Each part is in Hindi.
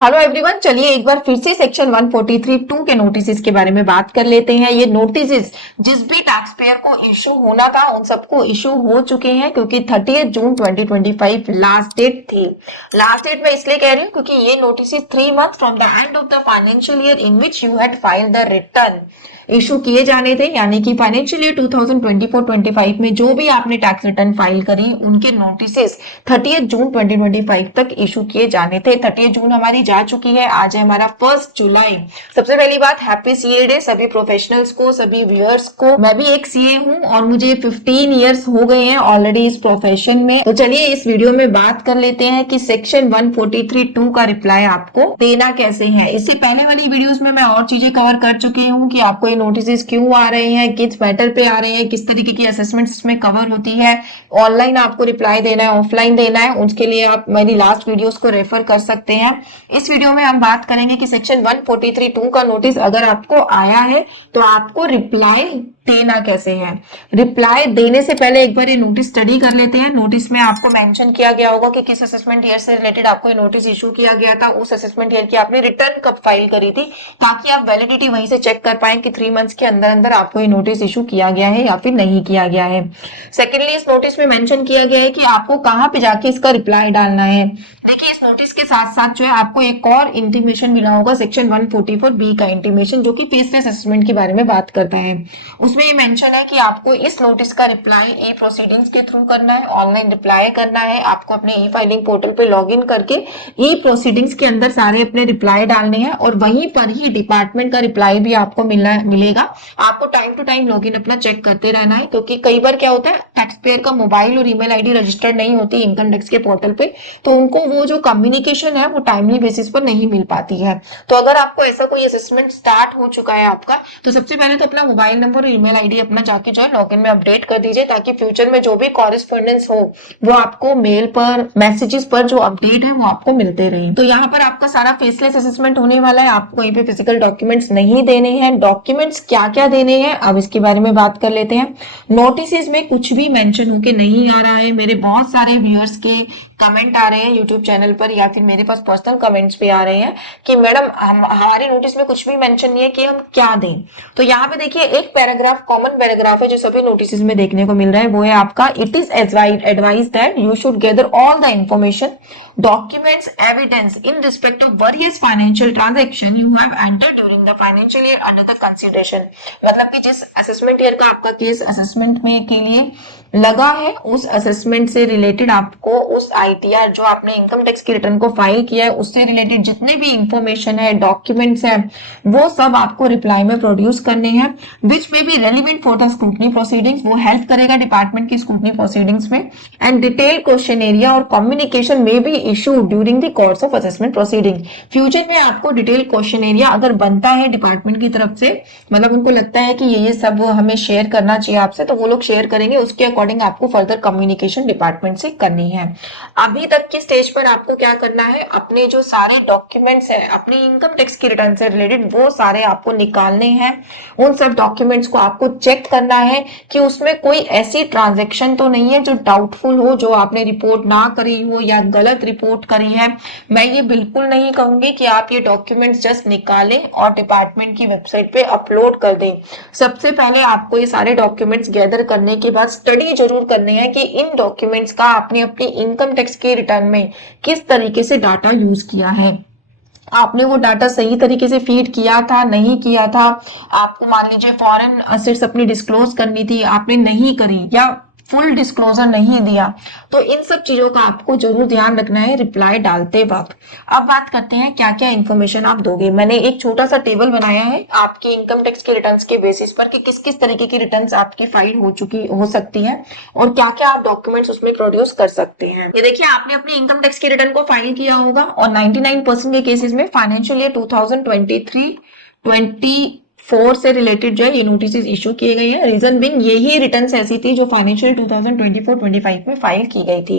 हेलो एवरीवन, चलिए एक बार फिर से सेक्शन 143(2) के नोटिस के बारे में बात कर लेते हैं। ये नोटिस जिस भी टैक्स पेयर को इशू होना था उन सबको इशू हो चुके हैं क्योंकि 30 जून 2025 लास्ट डेट थी। लास्ट डेट मैं इसलिए कह रही हूँ क्योंकि ये notice 3 month from the end of the financial year in which you had filed the return issue किए जाने थे, यानी कि फाइनेंशियल ईयर 2024-25 में जो भी आपने टैक्स रिटर्न फाइल करी उनके नोटिस 30 जून 2025 तक इशू किए जाने थे। 30 जून हमारी जा चुकी है, आज है हमारा 1 जुलाई। सबसे पहली बात, हैप्पी सीए डे सभी प्रोफेशनल्स को, सभी व्यूअर्स को। मैं भी एक सीए हूं और मुझे 15 इयर्स हो गए हैं ऑलरेडी इस प्रोफेशन में। तो चलिए इस वीडियो में बात कर लेते हैं कि सेक्शन 143(2) का रिप्लाई आपको देना कैसे है। इससे पहले वाली वीडियोस में मैं और चीजें कवर कर चुकी हूँ कि आपको नोटिस क्यों आ रहे हैं, किस मैटर पे आ रहे हैं, किस तरीके की असेसमेंट इसमें कवर होती है, ऑनलाइन आपको रिप्लाई देना है, ऑफलाइन देना है, उसके लिए आप मेरी लास्ट वीडियोस को रेफर कर सकते हैं। इस वीडियो में हम बात करेंगे कि सेक्शन 143(2) का नोटिस अगर आपको आया है तो आपको रिप्लाई देना कैसे है। रिप्लाई देने से पहले एक बार ये नोटिस स्टडी कर लेते हैं। नोटिस में आपको मेंशन किया गया होगा कि किस असेसमेंट ईयर से रिलेटेड आपको ये नोटिस इशू किया गया था, उस असेसमेंट ईयर की आपने रिटर्न कब फाइल करी थी, ताकि आप वैलिडिटी वहीं से चेक कर पाए कि 3 मंथ्स के अंदर अंदर आपको ये नोटिस इशू किया गया है या फिर नहीं किया गया है। सेकेंडली, इस नोटिस में मेंशन किया गया है कि आपको कहां पे जाके इसका रिप्लाई डालना है। देखिए, इस नोटिस के साथ साथ जो है आपको एक और इंटीमेशन मिला होगा, सेक्शन 144(b) का इंटीमेशन, जो कि फेसलेस असेसमेंट के बारे में बात करता है। उसमें ये मेंशन है कि आपको इस नोटिस का रिप्लाई ई प्रोसीडिंग्स के थ्रू करना है, ऑनलाइन रिप्लाई करना है। आपको अपने ई फाइलिंग पोर्टल पे लॉगिन करके ई प्रोसीडिंग्स के अंदर सारे अपने रिप्लाई डालने हैं और वहीं पर ही डिपार्टमेंट का रिप्लाई भी आपको मिलेगा। आपको टाइम टू टाइम लॉगिन अपना चेक करते रहना है, क्योंकि कई बार क्या होता है, टैक्स पेयर का मोबाइल और ईमेल आईडी रजिस्टर्ड नहीं होती इनकम टैक्स के पोर्टल पे, तो उनको वो जो कम्युनिकेशन है वो टाइमली बेसिस पर नहीं मिल पाती है। तो अगर आपको ऐसा कोई असेसमेंट स्टार्ट हो चुका है आपका, तो सबसे पहले तो अपना मोबाइल नंबर और ईमेल आईडी अपना जाके जो है लॉगिन में अपडेट कर दीजिए, ताकि फ्यूचर में जो भी कॉरेस्पॉन्डेंस हो वो आपको मेल पर, मैसेजेस पर जो अपडेट है वो आपको मिलते रहे। तो यहाँ पर आपका सारा फेसलेस असेसमेंट होने वाला है, आपको कहीं पे फिजिकल डॉक्यूमेंट्स नहीं देने हैं। डॉक्यूमेंट्स क्या क्या देने हैं अब इसके बारे में बात कर लेते हैं। नोटिस में कुछ भी मेंशन होके नहीं आ रहा है। मेरे बहुत सारे व्यूअर्स के कमेंट आ रहे हैं यूट्यूब चैनल पर या फिर मेरे पास पर्सनल कमेंट्स भी आ रहे हैं कि मैडम हमारे नोटिस में कुछ भी मेंशन नहीं है कि हम क्या दें। तो यहाँ पे देखिए, एक पैराग्राफ, कॉमन पैराग्राफ है जो सभी नोटिस में देखने को मिल रहा है, वो है आपका, it is advise that you should gather all the information, documents, evidence in respect of various financial transaction you have entered during the financial year under the consideration। मतलब कि जिस असेसमेंट ईयर का आपका केस असेसमेंट में के लिए लगा है, उस असेसमेंट से रिलेटेड आपको उस आईटीआर जो आपने इनकम टैक्स की रिटर्न को फाइल किया है उससे रिलेटेड जितने भी इंफॉर्मेशन है, डॉक्यूमेंट्स है, वो सब आपको रिप्लाई में प्रोड्यूस करने हैं, विच में be relevant for the scrutiny proceedings. वो हेल्प करेगा डिपार्टमेंट की स्क्रूटनी प्रोसीडिंग्स में। एंड डिटेल क्वेश्चन एरिया और कम्युनिकेशन में भी issue during the course of assessment proceeding. Future में आपको डिटेल क्वेश्चन एरिया अगर बनता है डिपार्टमेंट की तरफ से, मतलब उनको लगता है कि ये सब हमें शेयर करना चाहिए आपसे, तो वो लोग शेयर करेंगे, उसके अकॉर्डिंग आपको फर्दर कम्युनिकेशन डिपार्टमेंट से करनी है। अभी तक की स्टेज पर आपको क्या करना है, अपने जो सारे डॉक्यूमेंट्स है अपनी इनकम टैक्स की रिटर्न से रिलेटेड, वो सारे आपको निकालने हैं। उन सब डॉक्यूमेंट्स को आपको चेक करना है कि उसमें कोई ऐसी ट्रांजेक्शन तो नहीं है जो डाउटफुल हो, जो आपने रिपोर्ट ना करी हो या गलत रिपोर्ट करी है। मैं ये बिल्कुल नहीं कहूंगी कि आप ये डॉक्यूमेंट्स जस्ट निकालें और डिपार्टमेंट की वेबसाइट पे अपलोड कर दें। सबसे पहले आपको ये सारे डॉक्यूमेंट्स गैदर करने के बाद स्टडी जरूर करनी है कि इन डॉक्यूमेंट्स का आपने अपनी इनकम टैक्स के रिटर्न में किस तरीके से डाटा यूज किया है। आपने वो डाटा सही तरीके से फीड किया था, नहीं किया था, आपको मान लीजिए फॉरेन असेट्स अपनी डिस्क्लोज करनी थी, आपने नहीं करी, या फुल डिस्क्लोजर नहीं दिया, तो इन सब चीजों का आपको जरूर ध्यान रखना है रिप्लाई डालते वक्त। अब बात करते हैं क्या क्या इन्फॉर्मेशन आप दोगे। मैंने एक छोटा सा टेबल बनाया है आपकी इनकम टैक्स के रिटर्न्स के बेसिस पर कि किस किस तरीके की रिटर्न्स आपकी फाइल हो सकती है और क्या क्या आप डॉक्यूमेंट्स उसमें प्रोड्यूस कर सकते हैं। ये देखिए, आपने अपनी इनकम टैक्स की रिटर्न को फाइल किया होगा और 99% के केसेस में फाइनेंशियल ईयर 2023-24 4 से रिलेटेड जो है ये नोटिस इशू किए गए हैं। रीजन बिंग यही रिटर्न्स ऐसी थी जो फाइनेंशियल 2024-25 में फाइल की गई थी।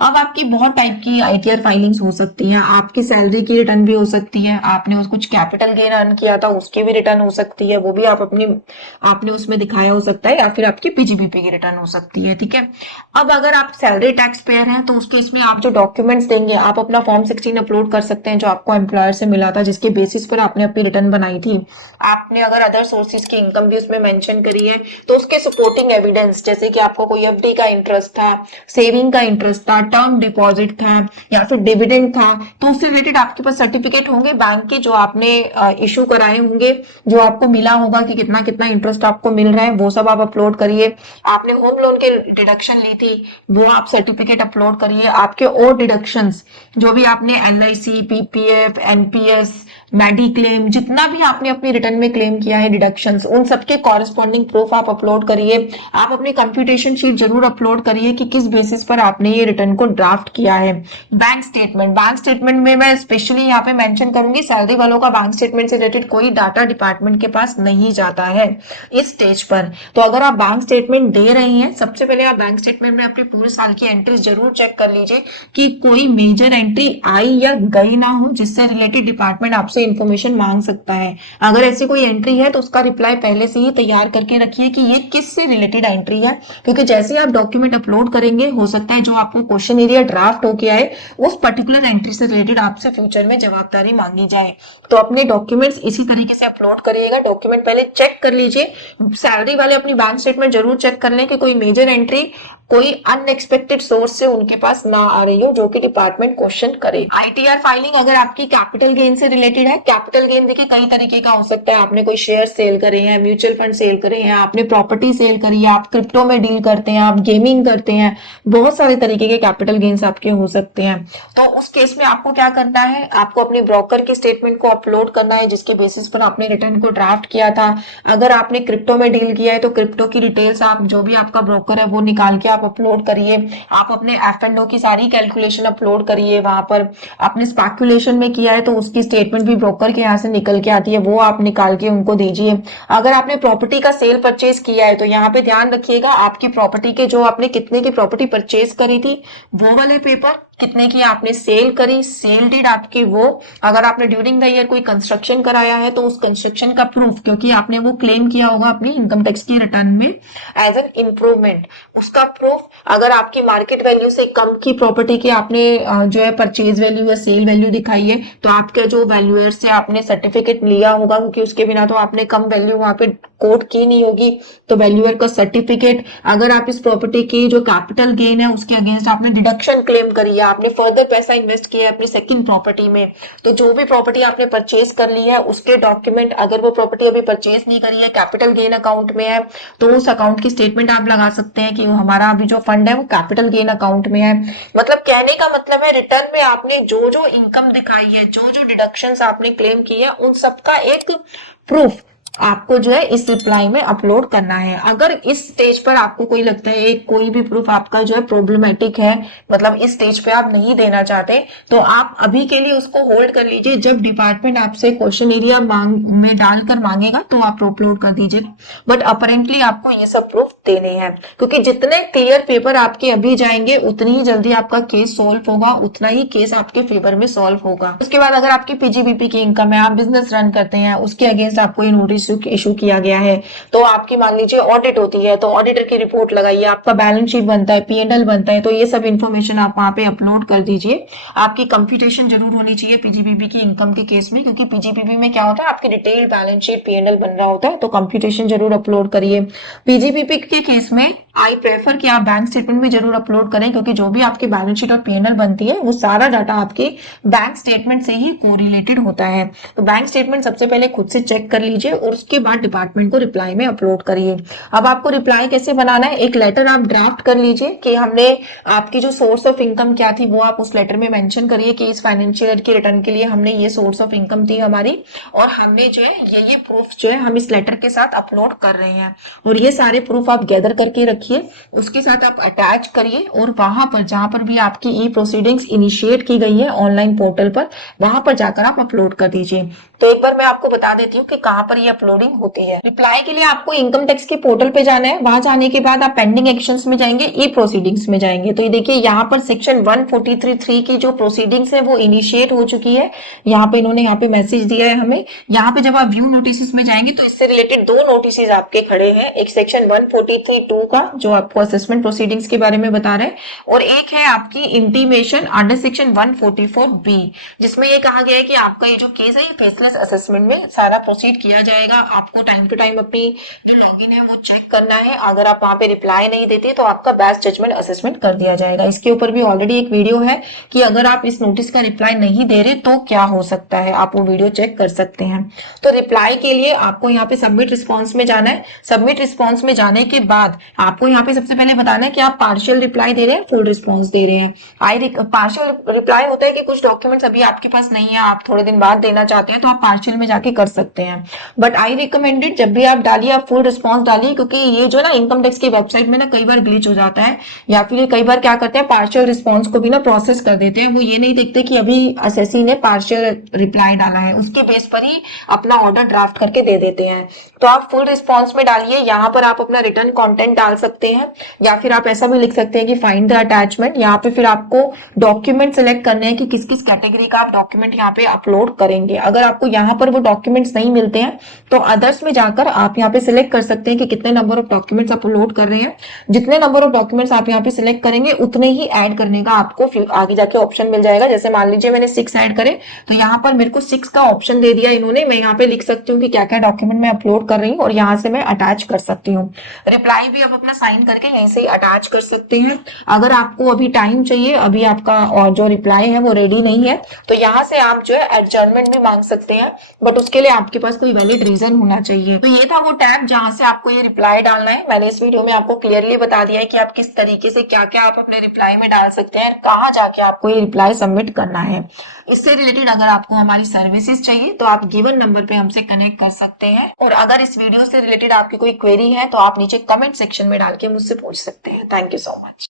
अब आपकी बहुत टाइप की आईटीआर फाइलिंग्स हो सकती हैं। आपकी सैलरी की रिटर्न भी हो सकती है, आपने कुछ कैपिटल गेन अर्न किया था उसकी भी रिटर्न हो सकती है, वो भी आपने उसमें दिखाया हो सकता है, या फिर आपकी पीजीबीपी की रिटर्न हो सकती है। ठीक है, अब अगर आप सैलरी टैक्स पेयर हैं तो उसके इसमें आप जो डॉक्यूमेंट्स देंगे, आप अपना फॉर्म 16 अपलोड कर सकते हैं जो आपको एम्प्लॉयर से मिला था, जिसके बेसिस पर आपने अपनी रिटर्न बनाई थी। आपने अगर अदर सोर्सेज की इनकम भी उसमें मेंशन करी है तो उसके सपोर्टिंग एविडेंस, जैसे कि आपको कोई एफडी का इंटरेस्ट था, सेविंग का इंटरेस्ट था, टर्म डिपॉजिट था, या फिर डिविडेंड था, तो उससे रिलेटेड आपके पास सर्टिफिकेट होंगे बैंक के जो आपने इशू कराए होंगे, जो आपको मिला होगा कि कितना कितना इंटरेस्ट आपको मिल रहा है, वो सब आप अपलोड करिए। आपने होम लोन के डिडक्शन ली थी वो आप सर्टिफिकेट अपलोड करिए। आपके और डिडक्शंस जो भी आपने एलआईसी, पीपीएफ, एनपीएस, मेडिक्लेम, जितना भी आपने अपनी रिटर्न में क्लेम किया है डिडक्शंस, उन सबके कॉरेस्पॉन्डिंग प्रूफ आप अपलोड करिए। आप अपनी कंप्यूटेशन शीट जरूर अपलोड करिए कि किस बेसिस पर आपने ये रिटर्न को ड्राफ्ट किया है। बैंक स्टेटमेंट में मैं स्पेशली यहाँ पे मेंशन करूंगी, सैलरी वालों का बैंक स्टेटमेंट से रिलेटेड कोई डाटा डिपार्टमेंट के पास नहीं जाता है इस स्टेज पर। तो अगर आप बैंक स्टेटमेंट दे रही हैं, सबसे पहले आप बैंक स्टेटमेंट में अपने पूरे साल की एंट्रीज जरूर चेक कर लीजिए कि कोई मेजर एंट्री आई या गई ना हो जिससे रिलेटेड डिपार्टमेंट आपसे इंफॉर्मेशन मांग सकता है। अगर ऐसी कोई एंट्री है तो उसका रिप्लाई पहले से ही तैयार करके रखिए कि ये किस से रिलेटेड एंट्री है, क्योंकि जैसे आप डॉक्यूमेंट अपलोड करेंगे हो सकता है जो आपको क्वेश्चन एरिया ड्राफ्ट होके आए उस पर्टिकुलर एंट्री से रिलेटेड आपसे फ्यूचर में जवाबदारी मांगी जाए। तो अपने डॉक्यूमेंट्स इसी तरीके से अपलोड करिएगा। डॉक्यूमेंट पहले चेक कर लीजिए, सैलरी वाले अपनी बैंक स्टेटमेंट जरूर चेक कर लें कि कोई मेजर एंट्री कोई अनएक्सपेक्टेड सोर्स से उनके पास ना आ रही हो जो कि डिपार्टमेंट क्वेश्चन करे। आईटीआर फाइलिंग अगर आपकी कैपिटल गेन से रिलेटेड है, कैपिटल गेन देखिए कई तरीके का हो सकता है। आपने कोई शेयर सेल करे हैं, म्यूचुअल फंड सेल करे हैं, आपने प्रॉपर्टी सेल करी है, आप क्रिप्टो में डील करते हैं, आप गेमिंग करते हैं, बहुत सारे तरीके के कैपिटल गेन्स आपके हो सकते हैं। तो उस केस में आपको क्या करना है, आपको अपने ब्रोकर के स्टेटमेंट को अपलोड करना है जिसके बेसिस पर आपने रिटर्न को ड्राफ्ट किया था। अगर आपने क्रिप्टो में डील किया है तो क्रिप्टो की डिटेल्स आप जो भी आपका ब्रोकर है वो निकाल के आप अपलोड करिए। आप अपने एफ&ओ की सारी कैलकुलेशन अपलोड करिए। वहां पर आपने स्पेकुलेशन में किया है तो उसकी स्टेटमेंट भी ब्रोकर के यहाँ से निकल के आती है, वो आप निकाल के उनको दीजिए। अगर आपने प्रॉपर्टी का सेल परचेज किया है तो यहाँ पे ध्यान रखिएगा आपकी प्रॉपर्टी के जो आपने कितने की प्रॉपर्टी परचेज करी थी वो वाले पेपर, कितने की आपने सेल करी, सेल डीड आपकी वो, अगर आपने ड्यूरिंग द ईयर कोई कंस्ट्रक्शन कराया है तो उस कंस्ट्रक्शन का प्रूफ, क्योंकि आपने वो क्लेम किया होगा अपनी इनकम टैक्स की रिटर्न में एज एन इम्प्रूवमेंट, उसका प्रूफ। अगर आपकी मार्केट वैल्यू से कम की प्रॉपर्टी की आपने जो है परचेज वैल्यू या सेल वैल्यू दिखाई है तो आपके जो वैल्यूअर से आपने सर्टिफिकेट लिया होगा, क्योंकि उसके बिना तो आपने कम वैल्यू वहां पे कोट की नहीं होगी, तो वैल्यूअर का सर्टिफिकेट। अगर आप इस प्रॉपर्टी की जो कैपिटल गेन है उसके अगेंस्ट आपने डिडक्शन क्लेम करी है, आपने फर्दर पैसा इन्वेस्ट किया है अपनी सेकंड प्रॉपर्टी में, तो जो भी प्रॉपर्टी आपने परचेज कर ली है उसके डॉक्यूमेंट, अगर वो प्रॉपर्टी अभी परचेज नहीं करी है, कैपिटल गेन अकाउंट में है, तो उस अकाउंट की स्टेटमेंट आप लगा सकते हैं कि हमारा अभी जो फंड है वो कैपिटल गेन अकाउंट में है। मतलब कहने का मतलब है रिटर्न में आपने जो जो इनकम दिखाई है, जो जो डिडक्शंस आपने क्लेम की है, उन सबका एक प्रूफ आपको जो है इस रिप्लाई में अपलोड करना है। अगर इस स्टेज पर आपको कोई लगता है कोई भी प्रूफ आपका जो है प्रॉब्लमेटिक है, मतलब इस स्टेज पे आप नहीं देना चाहते, तो आप अभी के लिए उसको होल्ड कर लीजिए। जब डिपार्टमेंट आपसे क्वेश्चन एरिया में डालकर मांगेगा तो आप अपलोड कर दीजिए, बट अपरेंटली आपको ये सब प्रूफ देने हैं, क्योंकि जितने क्लियर पेपर आपके अभी जाएंगे उतनी ही जल्दी आपका केस सॉल्व होगा, उतना ही केस आपके फेवर में सॉल्व होगा। उसके बाद अगर आपकी पीजीबीपी की इनकम है, आप बिजनेस रन करते हैं, उसके अगेंस्ट आपको ये नोटिस इशू किया गया है, तो आपकी मान लीजिए ऑडिट होती है तो ऑडिटर की रिपोर्ट लगाइए, आपका बैलेंस शीट बनता है, पी&एल बनता है, तो ये सब इन्फॉर्मेशन आप वहां पे अपलोड कर दीजिए। आपकी कंप्यूटेशन जरूर होनी चाहिए पीजीबीपी की इनकम के केस में, क्योंकि पीजीबीपी में क्या होता है आपकी डिटेल बैलेंस शीट पी&एल बन रहा होता है, तो कंप्यूटेशन जरूर अपलोड करिए। पीजीबीपी के केस में आई प्रेफर कि आप बैंक स्टेटमेंट भी जरूर अपलोड करें, क्योंकि जो भी आपकी बैलेंस शीट और पी&एल बनती है वो सारा डाटा आपके बैंक स्टेटमेंट से ही कोरिलेटेड होता है। तो बैंक स्टेटमेंट सबसे पहले खुद से चेक कर लीजिए और उसके बाद डिपार्टमेंट को रिप्लाई में अपलोड करिए। अब आपको रिप्लाई कैसे बनाना है, एक लेटर आप ड्राफ्ट कर लीजिए कि हमने आपकी जो सोर्स ऑफ इनकम क्या थी वो आप उस लेटर में मेंशन करिए कि इस फाइनेंशियल ईयर की रिटर्न के लिए हमने ये सोर्स ऑफ इनकम थी हमारी, और हमने जो है ये प्रूफ जो है हम इस लेटर के साथ अपलोड कर रहे हैं, और ये सारे प्रूफ आप गैदर करके रखिए, उसके साथ आप अटैच करिए, और वहां पर जहां पर भी आपकी ई प्रोसीडिंग्स इनिशिएट की गई है ऑनलाइन पोर्टल पर, वहां पर जाकर आप अपलोड कर दीजिए। तो एक बार मैं आपको बता देती हूँ कि कहां पर ये अपलोडिंग होती है। रिप्लाई के लिए आपको इनकम टैक्स के पोर्टल पे जाना है, वहां जाने के बाद आप पेंडिंग एक्शंस में जाएंगे, ई प्रोसीडिंग्स में जाएंगे। तो ये देखिए यहाँ पर सेक्शन 143(3) की जो प्रोसीडिंग्स है वो इनिशिएट हो चुकी है। यहाँ पे इन्होंने यहाँ पे मैसेज दिया है हमें। यहाँ पे जब आप व्यू नोटिस में जाएंगे तो इससे रिलेटेड दो नोटिस आपके खड़े हैं, एक सेक्शन 143(2) का जो आपको असेसमेंट प्रोसीडिंग्स के बारे में बता रहे हैं, और एक है आपकी इंटीमेशन अंडर सेक्शन 144(b), जिसमें ये कहा गया है कि आपका ये जो केस है ये फेसलेस असेसमेंट में सारा प्रोसीड किया जाएगा। आपको टाइम टू टाइम अपनी जो लॉगिन है वो चेक करना है। अगर आप वहां पे रिप्लाई नहीं देते तो आपका बेस्ट जजमेंट असेसमेंट कर दिया जाएगा। इसके ऊपर भी ऑलरेडी एक वीडियो है कि अगर आप इस नोटिस का रिप्लाई नहीं दे रहे तो क्या हो सकता है, आप वो वीडियो चेक कर सकते हैं। तो रिप्लाई के लिए आपको यहाँ पे सबमिट रिस्पॉन्स में जाना है। सबमिट रिस्पॉन्स में जाने के बाद आपको यहाँ पे सबसे पहले बताना है कि आप पार्शियल रिप्लाई दे रहे हैं, फुल रिस्पॉन्स दे रहे हैं। पार्शियल रिप्लाई होता है कि कुछ डॉक्यूमेंट्स अभी आपके पास नहीं है, आप थोड़े दिन बाद देना चाहते हैं तो आप पार्शियल में जाके कर सकते हैं। बट आई रिकमेंडेड जब भी आप डालिए आप फुल रिस्पॉन्स डालिए, क्योंकि ये जो ना इनकम टैक्स की वेबसाइट में ना कई बार ग्लिच हो जाता है, या फिर कई बार क्या करते हैं पार्शियल रिस्पॉन्स को भी ना प्रोसेस कर देते हैं। वो ये नहीं देखते कि अभी असेसी ने पार्शियल रिप्लाई डाला है, उसके बेस पर ही अपना ऑर्डर ड्राफ्ट करके दे देते हैं। तो आप फुल रिस्पॉन्स में डालिए। यहाँ पर आप अपना रिटर्न कंटेंट डाल सकते हैं, या फिर आप ऐसा भी लिख सकते हैं कि फाइंड द अटैचमेंट। यहाँ पे फिर आपको डॉक्यूमेंट सिलेक्ट करने हैं कि किस किस कैटेगरी का आप डॉक्यूमेंट यहाँ पे अपलोड करेंगे। अगर आपको यहाँ पर वो डॉक्यूमेंट्स नहीं मिलते हैं तो अदर्स में जाकर आप यहाँ पे सिलेक्ट कर सकते हैं कि कितने नंबर ऑफ डॉक्यूमेंट्स अपलोड कर रहे हैं। जितने नंबर ऑफ डॉक्यूमेंट्स आप यहाँ पे सिलेक्ट करेंगे उतने ही ऐड करने का आपको आगे जाके ऑप्शन मिल जाएगा। जैसे मान लीजिए मैंने 6 ऐड करे तो यहाँ पर मेरे को 6 का ऑप्शन दे दिया इन्होंने। मैं यहाँ पे लिख सकती हूँ कि क्या क्या डॉक्यूमेंट मैं अपलोड कर रही हूँ और यहाँ से मैं अटैच कर सकती हूँ। रिप्लाई भी आप अपना साइन करके यहीं से ही अटैच कर सकते हैं। अगर आपको अभी टाइम चाहिए, अभी आपका और जो रिप्लाई है वो रेडी नहीं है, तो यहाँ से आप जो है एडजर्नमेंट भी मांग सकते हैं, बट उसके लिए आपके पास कोई वैलिड रीजन होना चाहिए। तो ये था वो टैब जहां से आपको ये रिप्लाई डालना है। मैंने इस वीडियो में आपको क्लियरली बता दिया है कि आप किस तरीके से क्या क्या आप अपने रिप्लाई में डाल सकते हैं, कहाँ जाके आपको ये रिप्लाई सबमिट करना है। इससे रिलेटेड अगर आपको हमारी सर्विसेज चाहिए तो आप गिवन नंबर पे हमसे कनेक्ट कर सकते हैं। और अगर इस वीडियो से रिलेटेड आपकी कोई क्वेरी है तो आप नीचे कमेंट सेक्शन में डाल के मुझसे पूछ सकते हैं। Thank you so much.